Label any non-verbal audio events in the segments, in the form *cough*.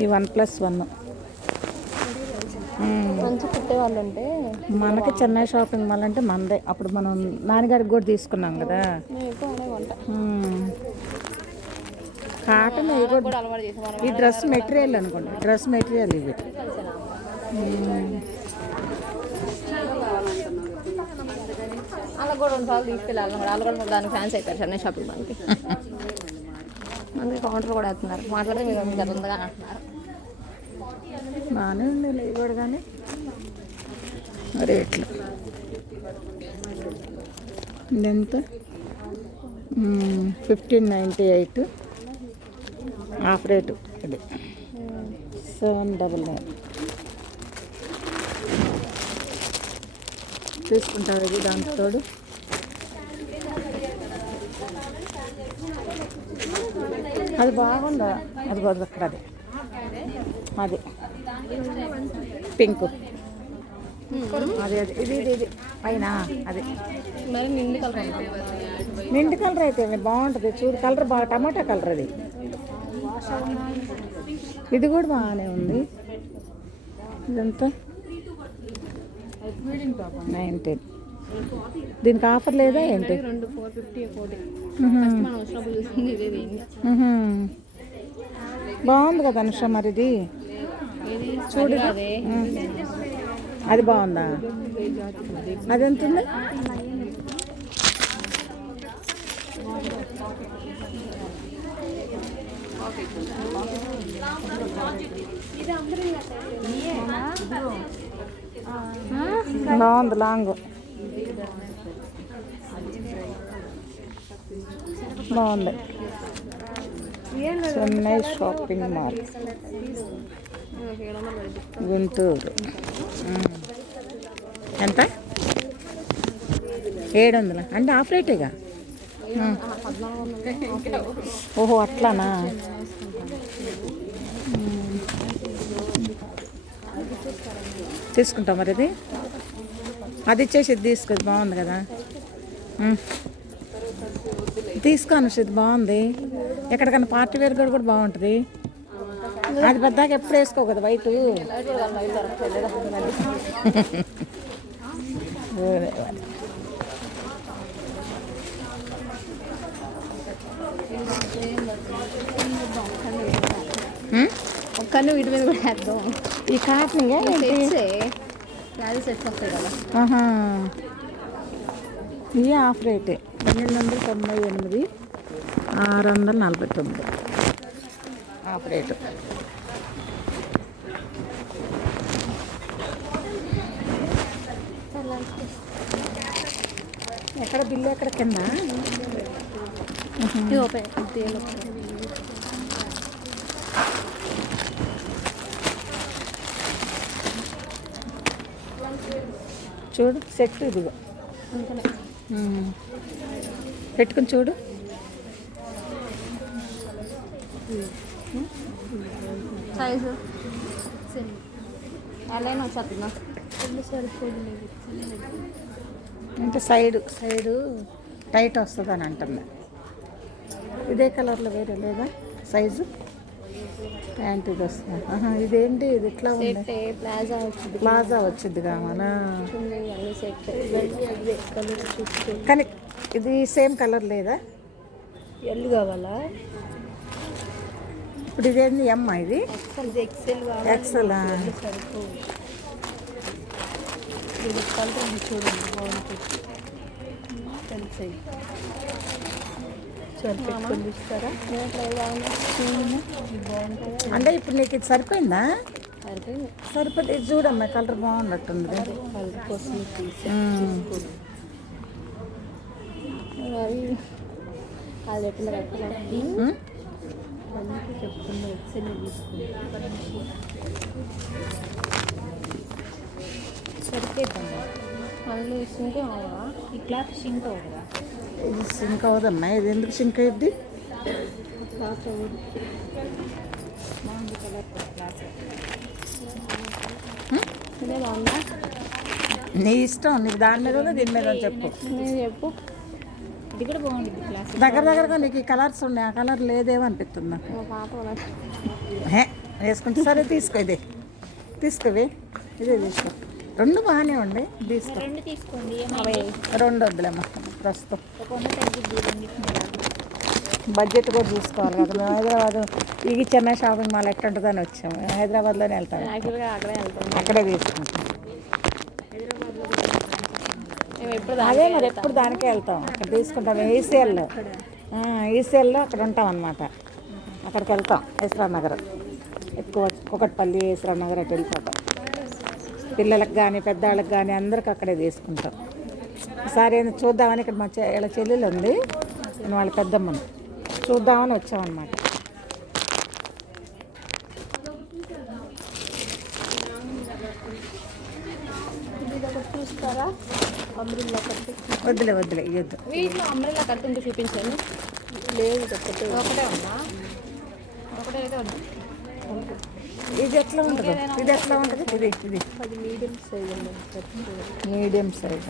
ఈ one plus one. మనకి Chennai shopping mall అంటే మనదే అప్పుడు మనం నాన్నగారికి కూడా తీసుకున్నాం కదా. కాటన్ ఈ డ్రెస్ మెటీరియల్ అనుకోండి. డ్రెస్ మెటీరియల్ ఇవి. అలా కూడా రెండు సార్లు తీసుకెళ్ళాలి. మరి వాళ్ళు కూడా దానికి ఫ్యాన్స్ అయిపోయారు చెన్నై షాపింగ్ మనకి *laughs* అందుకే కౌంటర్ కూడా వేస్తున్నారు. మాట్లాడే మీరు మీరు ఉందిగా అంటున్నారు. బాగానే ఉంది ఇవి కూడా కానీ. రేట్లు ఇదెంత? Fifteen ninety eight half rate. ఇది. Seven double nine. తీసుకుంటారు ఇది దానికి అది బాగుందా? అది కాదు అక్కడ అది. అది. పింక్. అదే అదే. ఇది ఇది ఇది. పైన? అది. మరి నిండి కలర్ నిండు కలర్ అయితే బాగుంటుంది. చూడు కలర్ బాగా టమాటా కలర్ అది. ఇది కూడా బాగానే ఉంది. ఇదంతా. నైన్టీన్. దీనికి ఆఫర్ లేదా ఏంటి? రెండు ఫోర్ ఫిఫ్టీ. బాగుంది కదా అనుష మరి ఇది చూడు అదే అది బాగుందా? అది ఎంత ఉంది? బాగుంది లాంగ్. బాగుంది. Chennai shopping mall. గుంటూరు. ఎంత? ఏడు వందల అంటే ఆఫ్ రేటేగా? ఓహో అట్లానా? తీసుకుంటాం మరి ఇది. అది ఇచ్చేసి తీసుకుంది బాగుంది కదా. ఉమ్. తీసుకో అనుష ఇది బాగుంది. ఎక్కడికన్నా పార్టీ వేర్ కూడా కూడా బాగుంటుంది. అది పెద్దాక ఎప్పుడు వేసుకో కదా వైట్? ఒక్కనే వీటి మీద కూడా వేద్దాం. ఈ కాటన్ అది సెట్స్ వస్తాయి కదా. ఇవి ఆఫ్ రేటే. పన్నెండు వందల తొంభై ఎనిమిది. ఆరు వందల నలభై తొమ్మిది. Off rate. ఎక్కడ బిల్లు ఎక్కడ కింద? ఇది ఇది చూడు సెట్ ఇదిగో. పెట్టుకుని చూడు. సైజు. అలానే వచ్చేస్తుందా అంటే సైడ్ సైడు టైట్ వస్తుంది అని అంటుంది. ఇదే కలర్లో వేరే లేదా? సైజు? ప్యాంట్ ఇది వస్తుంది ఇదేంటి? ఇది ఇట్లా ఉంది? ప్లాజా వచ్చింది. ప్లాజా వచ్చింది కావాలా కానీ ఇది సేమ్ కలర్ లేదా? ఎల్లు కావాలా? ఇప్పుడు ఇదేంది? ఎమ్ ఇది? ఎక్సెల్ చూడండి బాగుంటుంది. అంటే ఇప్పుడు నీకు ఇది సరిపోయిందా? సరిపోయింది. సరిపోతే ఇది చూడమ్మా కలర్ బాగున్నట్టుంది. సరిపోతుందా మళ్ళీ క్లాత్ సింక్ అవుతుందా? ఇది సింక్ అవుదమ్మా ఇది ఎందుకు సింక్ అయ్యిద్ది నీ ఇష్టం. నీకు దాని మీద ఉందో దీని మీద చెప్పు చెప్పు. ఇది కూడా బాగుంది క్లాస్ దగ్గర దగ్గరగా నీకు ఈ కలర్స్ ఉన్నాయి. ఆ కలర్ లేదేమో అనిపిస్తుంది నాకు. వేసుకుంటే సరే తీసుకో ఇదే. తీసుకోవే ఇదే తీసుకో. రెండు బాగానే ఉండి తీసుకో రెండు తీసుకోండి రెండు వద్దులేమ్మా ప్రస్తుతం. బడ్జెట్ కూడా చూసుకోవాలి కదా మేము హైదరాబాద్ ఈ చెన్నై షాపింగ్ మాల్ ఎట్లా ఉంటుందని వచ్చాము హైదరాబాద్లోనే వెళ్తాము. అక్కడే వెళ్తాం అక్కడే తీసుకుంటాం. అదే మరి ఎప్పుడు దానికే వెళ్తాం అక్కడ తీసుకుంటాం ఈసీఎల్లో ఈసీఎల్లో అక్కడ ఉంటాం అనమాట అక్కడికి వెళ్తాం ఇస్రా నగర్. ఎక్కువ కుకట్పల్లి ఇస్రా నగర్ అటు వెళ్ళిపోతాం. పిల్లలకు కానీ పెద్దవాళ్ళకి కానీ అందరికి అక్కడే తీసుకుంటాం. ఈసారి ఏంది చూద్దామని ఇక్కడ మా వీళ్ళ చెల్లెలు ఉంది. నేను వాళ్ళ పెద్దమ్మను. చూద్దామని వచ్చామన్నమాట. వద్దులే వద్దులే ఇవ్వద్దు వీటిలో అమ్రిల్లా కట్టు చూపించండి లేదు ఒకటే ఒకటే ఉందా? ఒకటే అయితే వద్దు ఇది ఎట్లా ఉంటుంది? ఇది ఎట్లా ఉంటుంది ఇది ఇది అది మీడియం సైజ్ అండి మీడియం సైజ్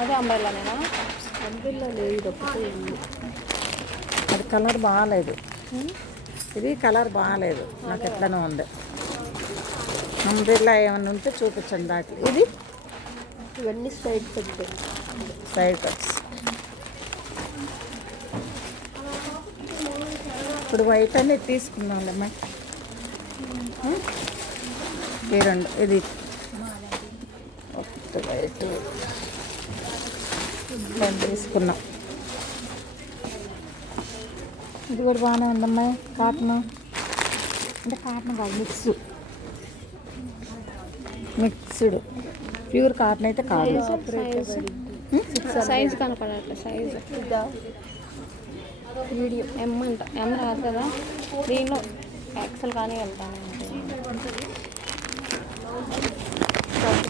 అదే అంబ్రెల్లానేనా? అంబ్రిల్లా లేదు అది కలర్ బాగాలేదు ఇది కలర్ బాగాలేదు నాకు ఎట్లనో ఉంది. అంబ్రిల్లా ఏమన్నా ఉంటే చూపించండి దాంట్లో ఇది? ఇవన్నీ సైడ్ కట్టే సైడ్ కట్స్. ఇప్పుడు వైట్ అనేది తీసుకుందాంలేమ్మా. ఉం? ఈ రెండు ఇది. ఒకటి వైట్ రెండు తీసుకున్నాం. ఇది కూడా బాగానే ఉందమ్మా కాటన్. అంటే కాటన్ కాదు మిక్స్. మిక్స్డ్. ప్యూర్ కాటన్ అయితే కాదు. సైజ్ కనపడట్లే సైజ్ వీడియో ఎమ్ అంట ఎమ్ రాదు కదా? దీనిలో ఎక్సెల్ కానీ వెళ్తాను.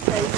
సైజ్